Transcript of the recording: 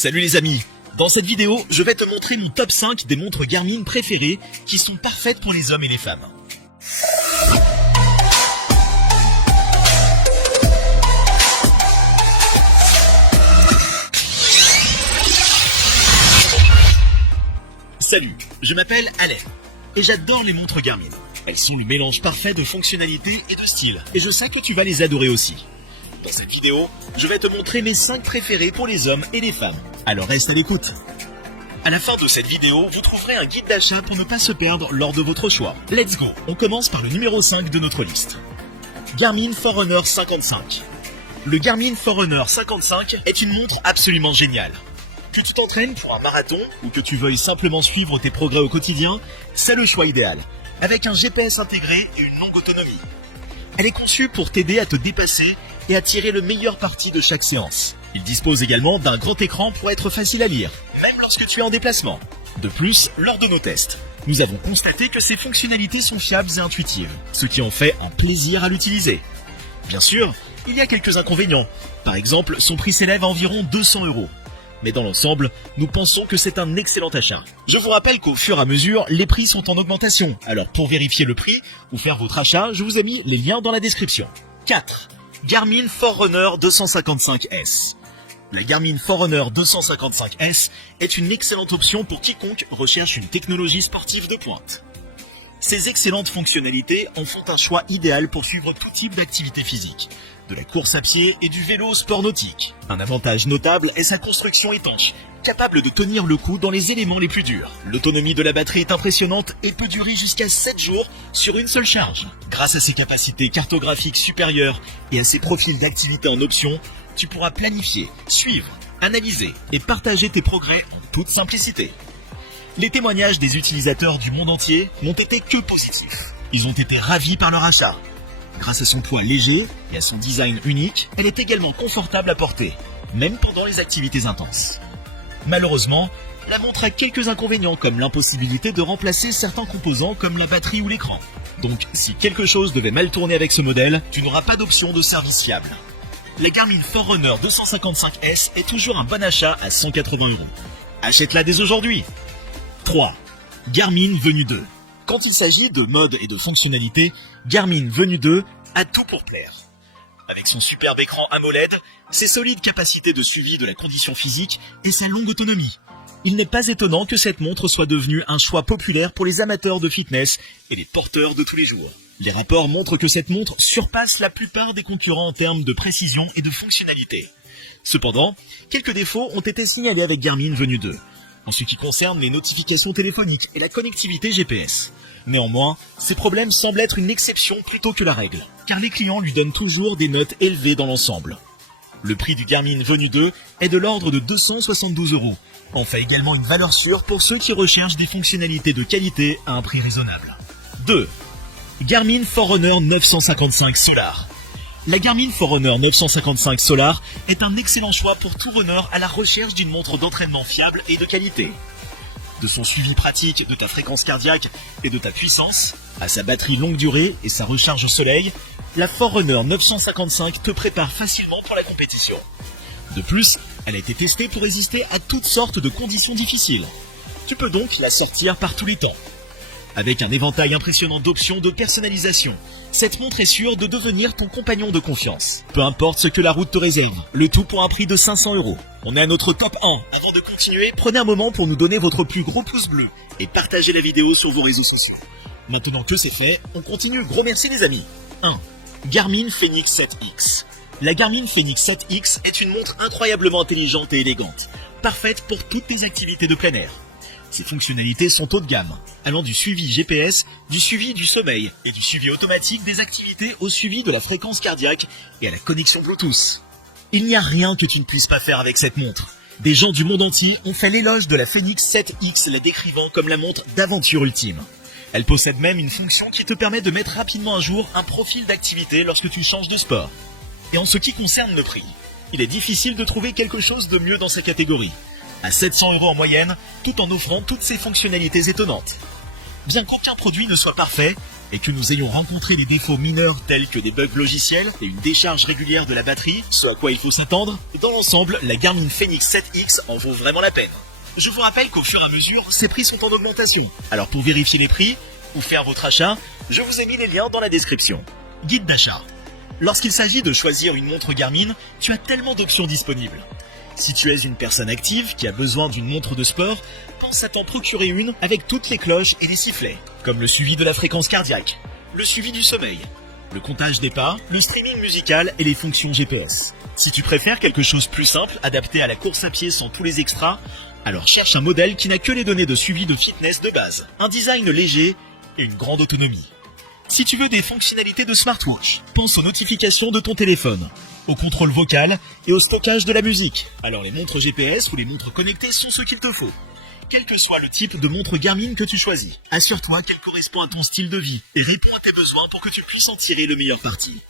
Salut les amis. Dans cette vidéo, je vais te montrer mon top 5 des montres Garmin préférées qui sont parfaites pour les hommes et les femmes. Salut, je m'appelle Alain et j'adore les montres Garmin. Elles sont le mélange parfait de fonctionnalité et de style et je sais que tu vas les adorer aussi. Dans cette vidéo, je vais te montrer mes 5 préférés pour les hommes et les femmes. Alors reste à l'écoute. À la fin de cette vidéo, vous trouverez un guide d'achat pour ne pas se perdre lors de votre choix. Let's go. On commence par le numéro 5 de notre liste. Garmin Forerunner 55. Le Garmin Forerunner 55 est une montre absolument géniale. Que tu t'entraînes pour un marathon ou que tu veuilles simplement suivre tes progrès au quotidien, c'est le choix idéal. Avec un GPS intégré et une longue autonomie. Elle est conçue pour t'aider à te dépasser et à tirer le meilleur parti de chaque séance. Il dispose également d'un grand écran pour être facile à lire, même lorsque tu es en déplacement. De plus, lors de nos tests, nous avons constaté que ses fonctionnalités sont fiables et intuitives, ce qui en fait un plaisir à l'utiliser. Bien sûr, il y a quelques inconvénients. Par exemple, son prix s'élève à environ 200 €. Mais dans l'ensemble, nous pensons que c'est un excellent achat. Je vous rappelle qu'au fur et à mesure, les prix sont en augmentation. Alors pour vérifier le prix ou faire votre achat, je vous ai mis les liens dans la description. 4. Garmin Forerunner 255S. La Garmin Forerunner 255S est une excellente option pour quiconque recherche une technologie sportive de pointe. Ces excellentes fonctionnalités en font un choix idéal pour suivre tout type d'activité physique, de la course à pied et du vélo au sport nautique. Un avantage notable est sa construction étanche, capable de tenir le coup dans les éléments les plus durs. L'autonomie de la batterie est impressionnante et peut durer jusqu'à 7 jours sur une seule charge. Grâce à ses capacités cartographiques supérieures et à ses profils d'activité en option, tu pourras planifier, suivre, analyser et partager tes progrès en toute simplicité. Les témoignages des utilisateurs du monde entier n'ont été que positifs. Ils ont été ravis par leur achat. Grâce à son poids léger et à son design unique, elle est également confortable à porter, même pendant les activités intenses. Malheureusement, la montre a quelques inconvénients comme l'impossibilité de remplacer certains composants comme la batterie ou l'écran. Donc si quelque chose devait mal tourner avec ce modèle, tu n'auras pas d'option de service fiable. La Garmin Forerunner 255S est toujours un bon achat à 180 €. Achète-la dès aujourd'hui. 3. Garmin Venue 2. Quand il s'agit de mode et de fonctionnalité, Garmin Venue 2 a tout pour plaire. Avec son superbe écran AMOLED, ses solides capacités de suivi de la condition physique et sa longue autonomie, il n'est pas étonnant que cette montre soit devenue un choix populaire pour les amateurs de fitness et les porteurs de tous les jours. Les rapports montrent que cette montre surpasse la plupart des concurrents en termes de précision et de fonctionnalité. Cependant, quelques défauts ont été signalés avec Garmin Venue 2. En ce qui concerne les notifications téléphoniques et la connectivité GPS. Néanmoins, ces problèmes semblent être une exception plutôt que la règle, car les clients lui donnent toujours des notes élevées dans l'ensemble. Le prix du Garmin Venue 2 est de l'ordre de 272 €, en fait également une valeur sûre pour ceux qui recherchent des fonctionnalités de qualité à un prix raisonnable. 2. Garmin Forerunner 955 Solar. La Garmin Forerunner 955 Solar est un excellent choix pour tout runner à la recherche d'une montre d'entraînement fiable et de qualité. De son suivi pratique de ta fréquence cardiaque et de ta puissance, à sa batterie longue durée et sa recharge au soleil, la Forerunner 955 te prépare facilement pour la compétition. De plus, elle a été testée pour résister à toutes sortes de conditions difficiles. Tu peux donc la sortir par tous les temps. Avec un éventail impressionnant d'options de personnalisation, cette montre est sûre de devenir ton compagnon de confiance. Peu importe ce que la route te réserve, le tout pour un prix de 500 €. On est à notre top 1. Avant de continuer, prenez un moment pour nous donner votre plus gros pouce bleu et partagez la vidéo sur vos réseaux sociaux. Maintenant que c'est fait, on continue. Gros merci les amis. 1. Garmin Fenix 7X. La Garmin Fenix 7X est une montre incroyablement intelligente et élégante, parfaite pour toutes tes activités de plein air. Ses fonctionnalités sont haut de gamme, allant du suivi GPS, du suivi du sommeil et du suivi automatique des activités au suivi de la fréquence cardiaque et à la connexion Bluetooth. Il n'y a rien que tu ne puisses pas faire avec cette montre. Des gens du monde entier ont fait l'éloge de la Fenix 7X, la décrivant comme la montre d'aventure ultime. Elle possède même une fonction qui te permet de mettre rapidement à jour un profil d'activité lorsque tu changes de sport. Et en ce qui concerne le prix, il est difficile de trouver quelque chose de mieux dans sa catégorie. À 700 € en moyenne, tout en offrant toutes ces fonctionnalités étonnantes. Bien qu'aucun produit ne soit parfait, et que nous ayons rencontré des défauts mineurs tels que des bugs logiciels et une décharge régulière de la batterie, ce à quoi il faut s'attendre, dans l'ensemble, la Garmin Fenix 7X en vaut vraiment la peine. Je vous rappelle qu'au fur et à mesure, ces prix sont en augmentation. Alors pour vérifier les prix ou faire votre achat, je vous ai mis les liens dans la description. Guide d'achat. Lorsqu'il s'agit de choisir une montre Garmin, tu as tellement d'options disponibles. Si tu es une personne active qui a besoin d'une montre de sport, pense à t'en procurer une avec toutes les cloches et les sifflets, comme le suivi de la fréquence cardiaque, le suivi du sommeil, le comptage des pas, le streaming musical et les fonctions GPS. Si tu préfères quelque chose plus simple, adapté à la course à pied sans tous les extras, alors cherche un modèle qui n'a que les données de suivi de fitness de base, un design léger et une grande autonomie. Si tu veux des fonctionnalités de smartwatch, pense aux notifications de ton téléphone, au contrôle vocal et au stockage de la musique. Alors les montres GPS ou les montres connectées sont ce qu'il te faut. Quel que soit le type de montre Garmin que tu choisis, assure-toi qu'elle correspond à ton style de vie et répond à tes besoins pour que tu puisses en tirer le meilleur parti.